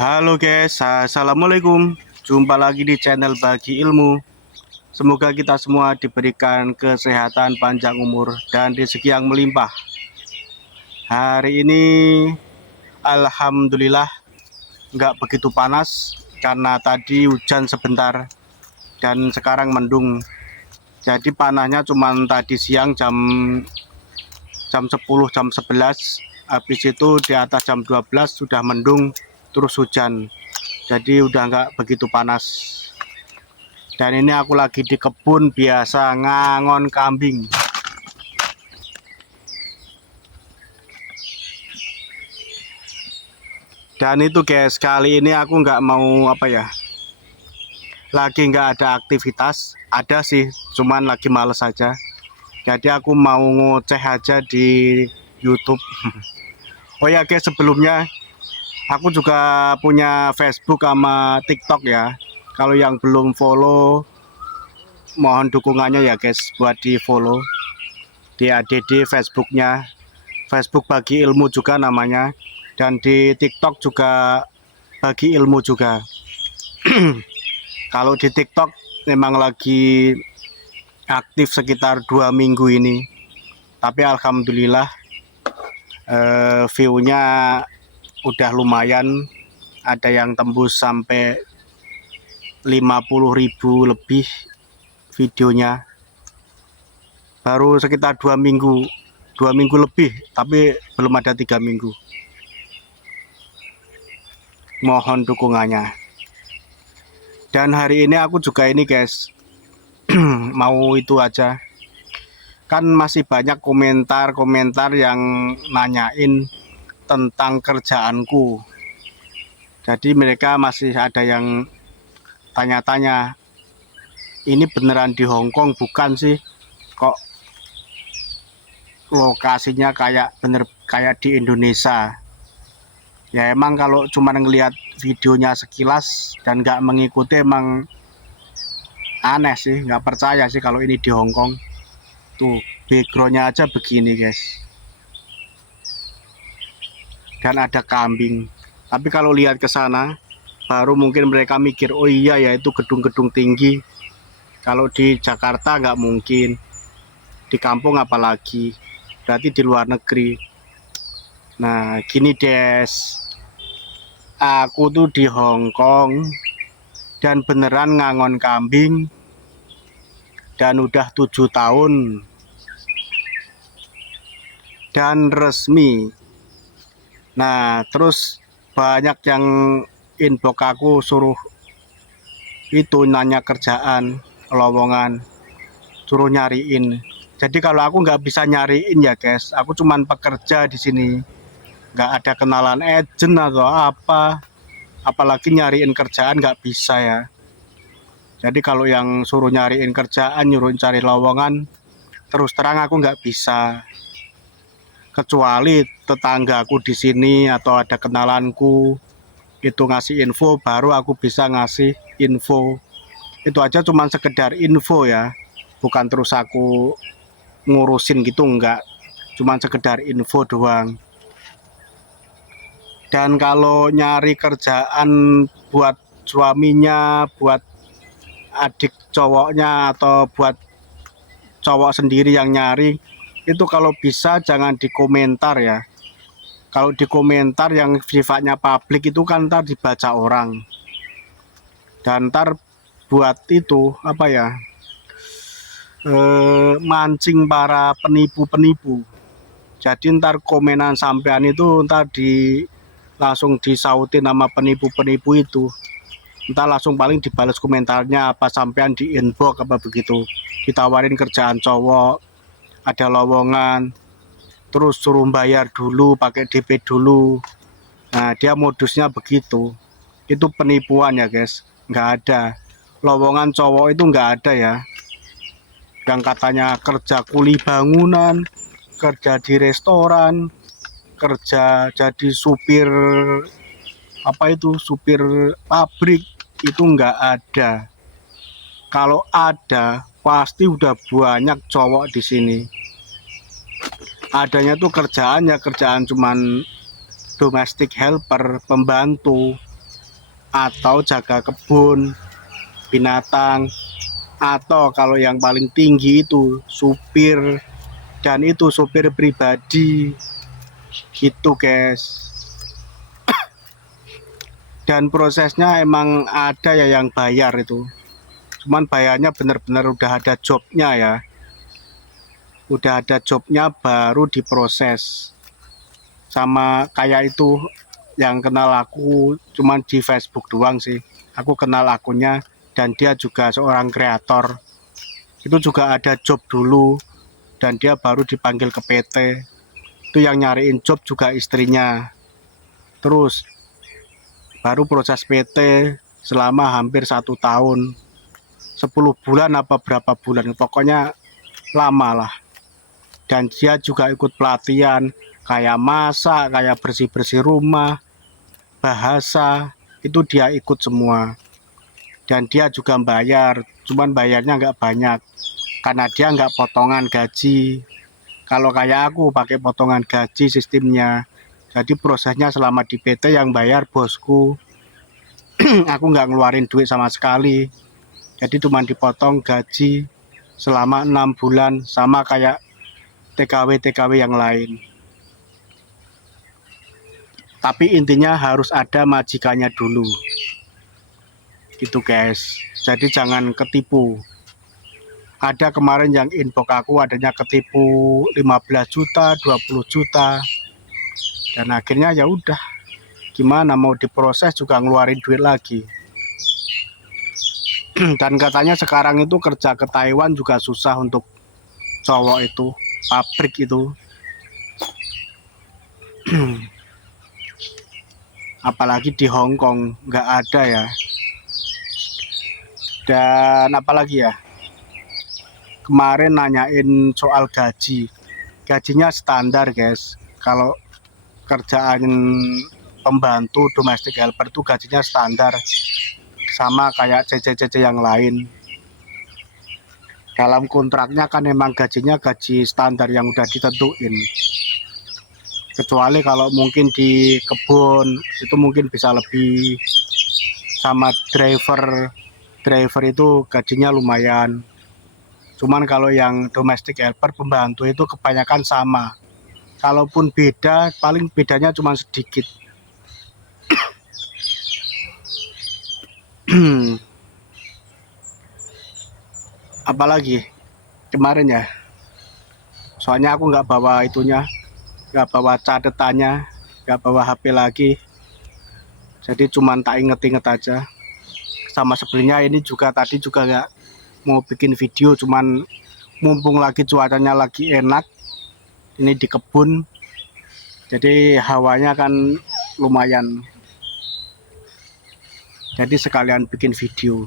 Halo guys, assalamualaikum. Jumpa lagi di channel Bagi Ilmu. Semoga kita semua diberikan kesehatan, panjang umur, dan rezeki yang melimpah. Hari ini alhamdulillah nggak begitu panas karena tadi hujan sebentar dan sekarang mendung. Jadi panasnya cuma tadi siang jam 10, jam 11. Habis itu di atas jam 12 sudah mendung terus hujan. Jadi udah nggak begitu panas. Dan ini aku lagi di kebun biasa ngangon kambing. Dan itu guys, kali ini aku nggak mau lagi nggak ada aktivitas. Ada sih, cuman lagi males aja. Jadi aku mau ngoceh aja di YouTube. Oh ya guys, sebelumnya aku juga punya Facebook sama TikTok ya. Kalau yang belum follow, mohon dukungannya ya guys, buat di follow di ADD Facebooknya. Facebook Bagi Ilmu juga namanya. Dan di TikTok juga Bagi Ilmu juga. Kalau di TikTok memang lagi aktif sekitar 2 minggu ini. Tapi alhamdulillah view-nya udah lumayan, ada yang tembus sampai 50.000 lebih videonya. Baru sekitar 2 minggu lebih, tapi belum ada 3 minggu. Mohon dukungannya. Dan hari ini aku juga ini guys, mau itu aja. Kan masih banyak komentar-komentar yang nanyain tentang kerjaanku. Jadi mereka masih ada yang tanya-tanya, ini beneran di Hong Kong bukan sih? Kok lokasinya kayak di Indonesia? Ya emang kalau cuma ngelihat videonya sekilas dan nggak mengikuti emang aneh sih, nggak percaya sih kalau ini di Hong Kong. Tuh backgroundnya aja begini guys. Dan ada kambing. Tapi kalau lihat ke sana, baru mungkin mereka mikir, oh iya ya itu gedung-gedung tinggi. Kalau di Jakarta nggak mungkin, di kampung apalagi, berarti di luar negeri. Nah gini des, aku tuh di Hong Kong dan beneran ngangon kambing dan udah 7 tahun dan resmi. Nah terus banyak yang inbox aku suruh itu nanya kerjaan lowongan, suruh nyariin. Jadi kalau aku nggak bisa nyariin ya guys, aku cuman pekerja di sini, nggak ada kenalan agent atau apa, apalagi nyariin kerjaan nggak bisa ya. Jadi kalau yang suruh nyariin kerjaan, nyuruh cari lowongan, terus terang aku nggak bisa. Kecuali tetanggaku di sini atau ada kenalanku itu ngasih info, baru aku bisa ngasih info. Itu aja cuman sekedar info ya, bukan terus aku ngurusin gitu, enggak, cuman sekedar info doang. Dan kalau nyari kerjaan buat suaminya, buat adik cowoknya, atau buat cowok sendiri yang nyari, itu kalau bisa jangan di komentar ya. Kalau di komentar yang sifatnya publik itu kan ntar dibaca orang, dan ntar buat itu mancing para penipu-penipu. Jadi ntar komenan sampean itu ntar langsung disautin sama penipu-penipu itu. Ntar langsung paling dibalas komentarnya apa sampean di inbox apa begitu. Ditawarin kerjaan cowok, ada lowongan, terus suruh bayar dulu, pakai DP dulu. Nah dia modusnya begitu. Itu penipuan ya guys, nggak ada. Lowongan cowok itu nggak ada ya. Yang katanya kerja kuli bangunan, kerja di restoran, kerja jadi supir supir pabrik, itu nggak ada. Kalau ada pasti udah banyak cowok di sini. Adanya tuh kerjaan cuman domestic helper, pembantu, atau jaga kebun binatang, atau kalau yang paling tinggi itu supir, dan itu supir pribadi gitu guys. Dan prosesnya emang ada ya yang bayar itu, cuman bayarnya bener-bener udah ada jobnya ya, udah ada jobnya baru diproses. Sama kayak itu yang kenal aku cuman di Facebook doang sih, aku kenal akunnya, dan dia juga seorang kreator. Itu juga ada job dulu dan dia baru dipanggil ke PT. Itu yang nyariin job juga istrinya. Terus baru proses PT selama hampir 1 tahun, 10 bulan apa berapa bulan, pokoknya lama lah. Dan dia juga ikut pelatihan kayak masak, kayak bersih-bersih rumah, bahasa, itu dia ikut semua. Dan dia juga bayar, cuman bayarnya nggak banyak karena dia nggak potongan gaji. Kalau kayak aku pakai potongan gaji sistemnya. Jadi prosesnya selama di PT yang bayar bosku. Aku nggak ngeluarin duit sama sekali. Jadi cuma dipotong gaji selama 6 bulan, sama kayak TKW-TKW yang lain. Tapi intinya harus ada majikannya dulu. Gitu guys. Jadi jangan ketipu. Ada kemarin yang inbox aku adanya ketipu 15 juta, 20 juta. Dan akhirnya ya udah, gimana mau diproses juga ngeluarin duit lagi. Dan katanya sekarang itu kerja ke Taiwan juga susah untuk cowok itu, pabrik itu. Apalagi di Hong Kong nggak ada ya. Dan apalagi ya, kemarin nanyain soal gaji. Gajinya standar guys. Kalau kerjaan pembantu domestic helper itu gajinya standar, sama kayak CC-CC yang lain. Dalam kontraknya kan emang gajinya gaji standar yang udah ditentuin. Kecuali kalau mungkin di kebun itu mungkin bisa lebih. Sama driver itu gajinya lumayan. Cuman kalau yang domestic helper pembantu itu kebanyakan sama. Kalaupun beda, paling bedanya cuma sedikit. Apalagi kemarin ya, soalnya aku nggak bawa itunya, nggak bawa catatannya, nggak bawa HP lagi, jadi cuman tak inget-inget aja. Sama sebenarnya ini juga tadi juga nggak mau bikin video, cuman mumpung lagi cuacanya lagi enak, ini di kebun, jadi hawanya kan lumayan, jadi sekalian bikin video.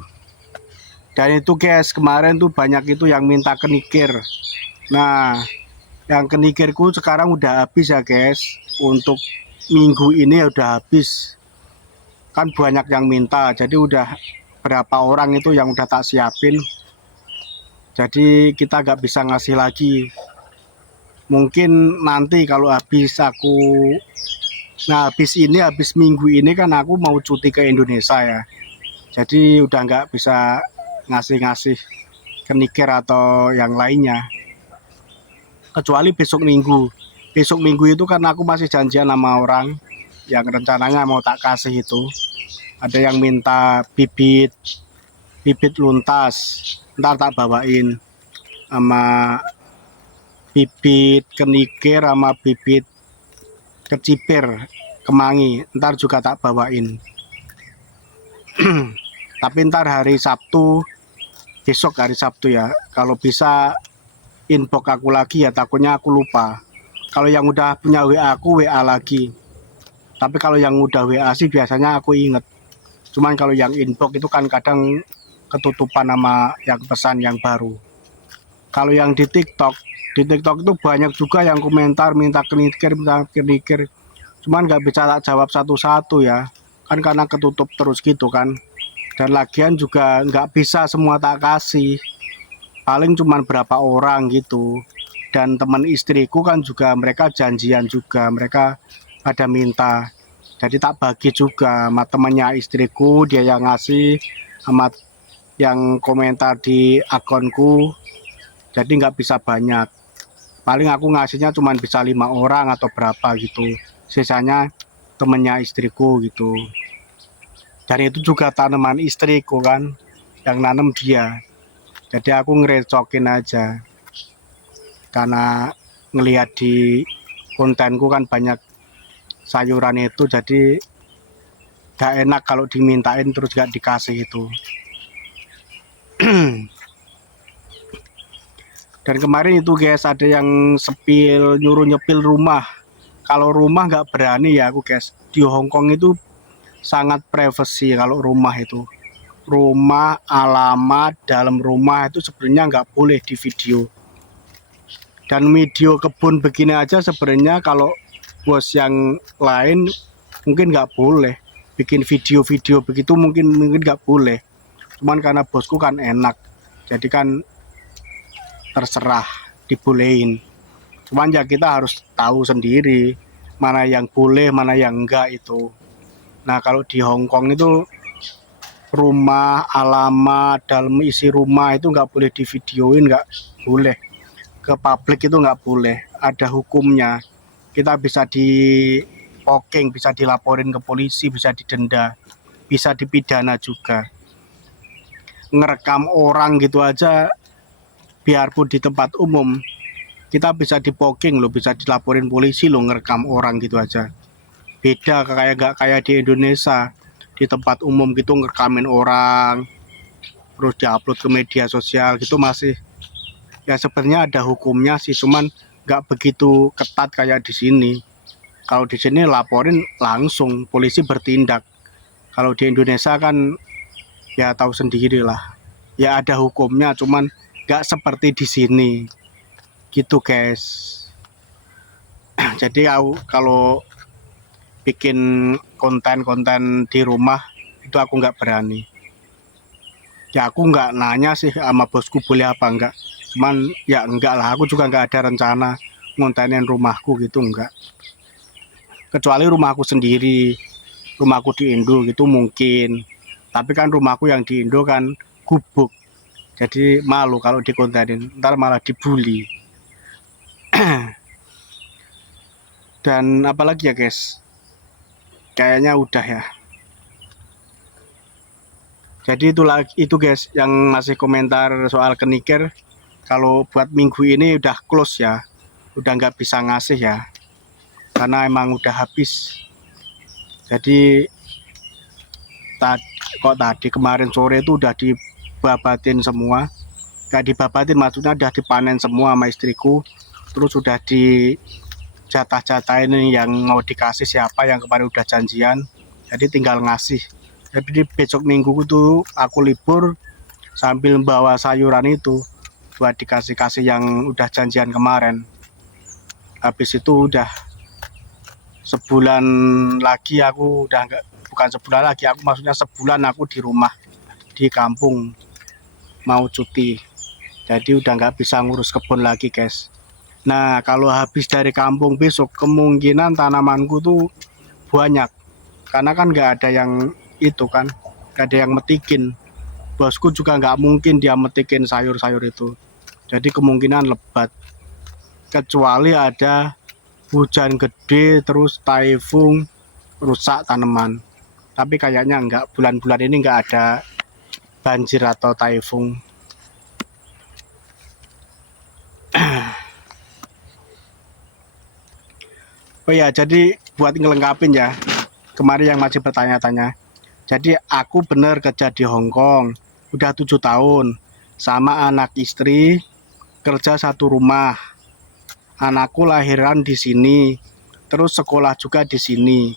Dan itu guys, kemarin tuh banyak itu yang minta kenikir. Nah, yang kenikirku sekarang udah habis ya guys. Untuk minggu ini ya udah habis. Kan banyak yang minta, jadi udah berapa orang itu yang udah tak siapin. Jadi kita nggak bisa ngasih lagi. Mungkin nanti kalau habis aku, nah habis minggu ini kan aku mau cuti ke Indonesia ya. Jadi udah nggak bisa ngasih-ngasih kenikir atau yang lainnya, kecuali besok minggu. Besok minggu itu kan aku masih janjian sama orang yang rencananya mau tak kasih itu. Ada yang minta bibit luntas, ntar tak bawain, sama bibit kenikir sama bibit kecipir kemangi, ntar juga tak bawain. Tapi ntar hari Sabtu, besok hari Sabtu ya, kalau bisa inbox aku lagi ya, takutnya aku lupa. Kalau yang udah punya WA aku WA lagi, tapi kalau yang udah WA sih biasanya aku inget. Cuman kalau yang inbox itu kan kadang ketutupan sama yang pesan yang baru. Kalau yang di TikTok itu banyak juga yang komentar minta kenikir, cuman nggak bisa tak jawab satu-satu ya, kan karena ketutup terus gitu kan. Dan lagian juga nggak bisa semua tak kasih, paling cuman berapa orang gitu. Dan teman istriku kan juga mereka janjian juga, mereka ada minta. Jadi tak bagi juga sama temannya istriku, dia yang ngasih, sama yang komentar di akunku. Jadi nggak bisa banyak. Paling aku ngasihnya cuma bisa 5 orang atau berapa gitu. Sisanya temennya istriku gitu. Dan itu juga tanaman istriku kan, yang nanam dia. Jadi aku ngerecokin aja. Karena ngelihat di kontenku kan banyak sayuran itu, jadi gak enak kalau dimintain terus gak dikasih itu. Dan kemarin itu guys, ada yang sepil, nyuruh nyepil rumah. Kalau rumah nggak berani ya aku guys. Di Hongkong itu sangat privasi kalau rumah itu. Rumah, alamat, dalam rumah itu sebenarnya nggak boleh di video. Dan video kebun begini aja sebenarnya kalau bos yang lain mungkin nggak boleh. Bikin video-video begitu mungkin nggak boleh. Cuman karena bosku kan enak. Jadi kan terserah dibolehin. Cuman ya kita harus tahu sendiri mana yang boleh, mana yang enggak itu. Nah kalau di Hongkong itu rumah, alamat, dalam isi rumah itu nggak boleh divideoin, nggak boleh. Ke publik itu nggak boleh, ada hukumnya. Kita bisa di poking, bisa dilaporin ke polisi, bisa didenda, bisa dipidana juga. Ngerekam orang gitu aja, biarpun di tempat umum, kita bisa dipoking loh, bisa dilaporin polisi loh ngerekam orang gitu aja. Beda kayak nggak kayak di Indonesia, di tempat umum gitu ngerekamin orang, terus diupload ke media sosial gitu masih ya sebenarnya ada hukumnya sih, cuman nggak begitu ketat kayak di sini. Kalau di sini laporin langsung polisi bertindak. Kalau di Indonesia kan ya tahu sendiri lah, ya ada hukumnya, cuman nggak seperti di sini gitu guys. Jadi kalau bikin konten-konten di rumah itu aku nggak berani. Ya aku nggak nanya sih sama bosku boleh apa enggak. Cuman ya enggak lah, aku juga nggak ada rencana ngontenin rumahku gitu, enggak. Kecuali rumahku sendiri, rumahku di Indo gitu mungkin. Tapi kan rumahku yang di Indo kan gubuk. Jadi malu kalau dikontenin, ntar malah dibully. Dan apalagi ya guys, kayaknya udah ya. Jadi itu guys yang ngasih komentar soal kenikir. Kalau buat minggu ini udah close ya, udah nggak bisa ngasih ya, karena emang udah habis. Jadi tadi kemarin sore itu udah dibabatin semua, nggak dibabatin maksudnya udah dipanen semua sama istriku. Terus udah di jatah-jatahin yang mau dikasih siapa yang kemarin udah janjian, jadi tinggal ngasih. Jadi besok minggu itu aku libur sambil bawa sayuran itu buat dikasih-kasih yang udah janjian kemarin. Habis itu udah sebulan lagi aku udah enggak, bukan sebulan lagi, aku maksudnya sebulan aku di rumah di kampung mau cuti. Jadi udah nggak bisa ngurus kebun lagi guys. Nah kalau habis dari kampung besok kemungkinan tanamanku tuh banyak, karena kan nggak ada yang itu kan, nggak ada yang metikin. Bosku juga nggak mungkin dia metikin sayur-sayur itu, jadi kemungkinan lebat. Kecuali ada hujan gede terus taifun rusak tanaman, tapi kayaknya nggak, bulan-bulan ini nggak ada banjir atau taifun. Oh ya, jadi buat ngelengkapin ya, kemarin yang masih bertanya-tanya. Jadi aku bener kerja di Hongkong, udah 7 tahun, sama anak istri, kerja satu rumah. Anakku lahiran di sini, terus sekolah juga di sini,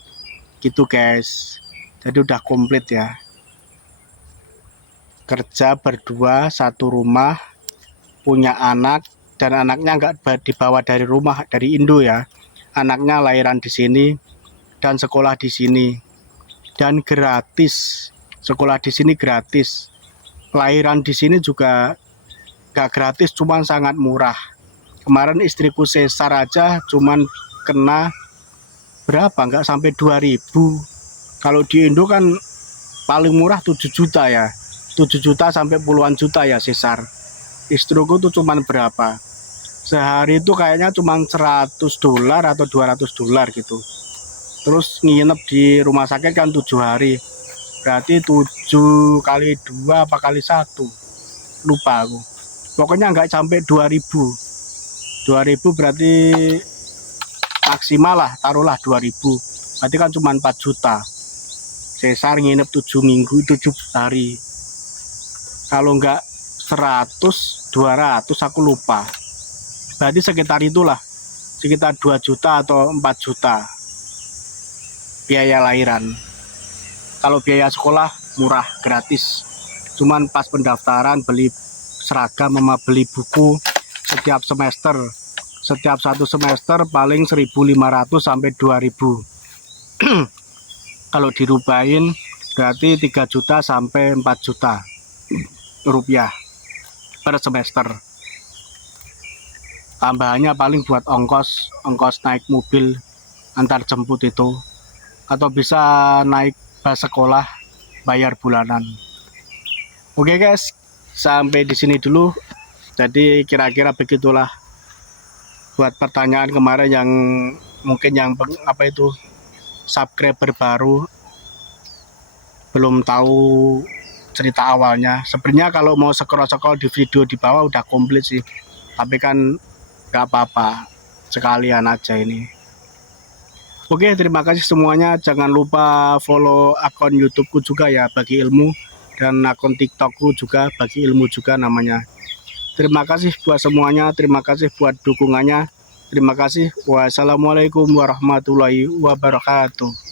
gitu guys. Jadi udah komplit ya. Kerja berdua satu rumah, punya anak, dan anaknya nggak dibawa dari rumah, dari Indo ya. Anaknya lahiran di sini dan sekolah di sini. Dan gratis, sekolah di sini gratis, lahiran di sini juga gak gratis, cuman sangat murah. Kemarin istriku sesar aja cuman kena berapa, nggak sampai 2000. Kalau di Indo kan paling murah 7 juta ya, 7 juta sampai puluhan juta ya sesar. Istriku tuh cuman berapa, sehari itu kayaknya cuman $100 atau $200 gitu. Terus nginep di rumah sakit kan 7 hari, berarti 7 kali 2 apa kali 1, lupa aku. Pokoknya nggak sampai 2000. 2000 berarti maksimal lah, taruhlah 2000, berarti kan cuma 4 juta. Sesar nginep 7 minggu, 7 hari. Kalau nggak 100, 200 aku lupa. Berarti sekitar itulah, sekitar 2 juta atau 4 juta biaya lahiran. Kalau biaya sekolah murah, gratis. Cuman pas pendaftaran beli seragam sama beli buku setiap semester. Setiap satu semester paling 1.500 sampai 2.000. Kalau dirubahin berarti 3 juta sampai 4 juta rupiah per semester. Tambahannya paling buat ongkos naik mobil antar jemput itu, atau bisa naik bus sekolah bayar bulanan. Oke guys, sampai di sini dulu. Jadi kira-kira begitulah buat pertanyaan kemarin yang mungkin yang subscriber baru belum tahu cerita awalnya. Sebenarnya kalau mau scroll di video di bawah udah komplit sih, tapi kan nggak apa-apa, sekalian aja ini. Oke, terima kasih semuanya. Jangan lupa follow akun YouTubeku juga ya, Bagi Ilmu, dan akun TikTokku juga Bagi Ilmu juga namanya. Terima kasih buat semuanya, terima kasih buat dukungannya. Terima kasih. Wassalamualaikum warahmatullahi wabarakatuh.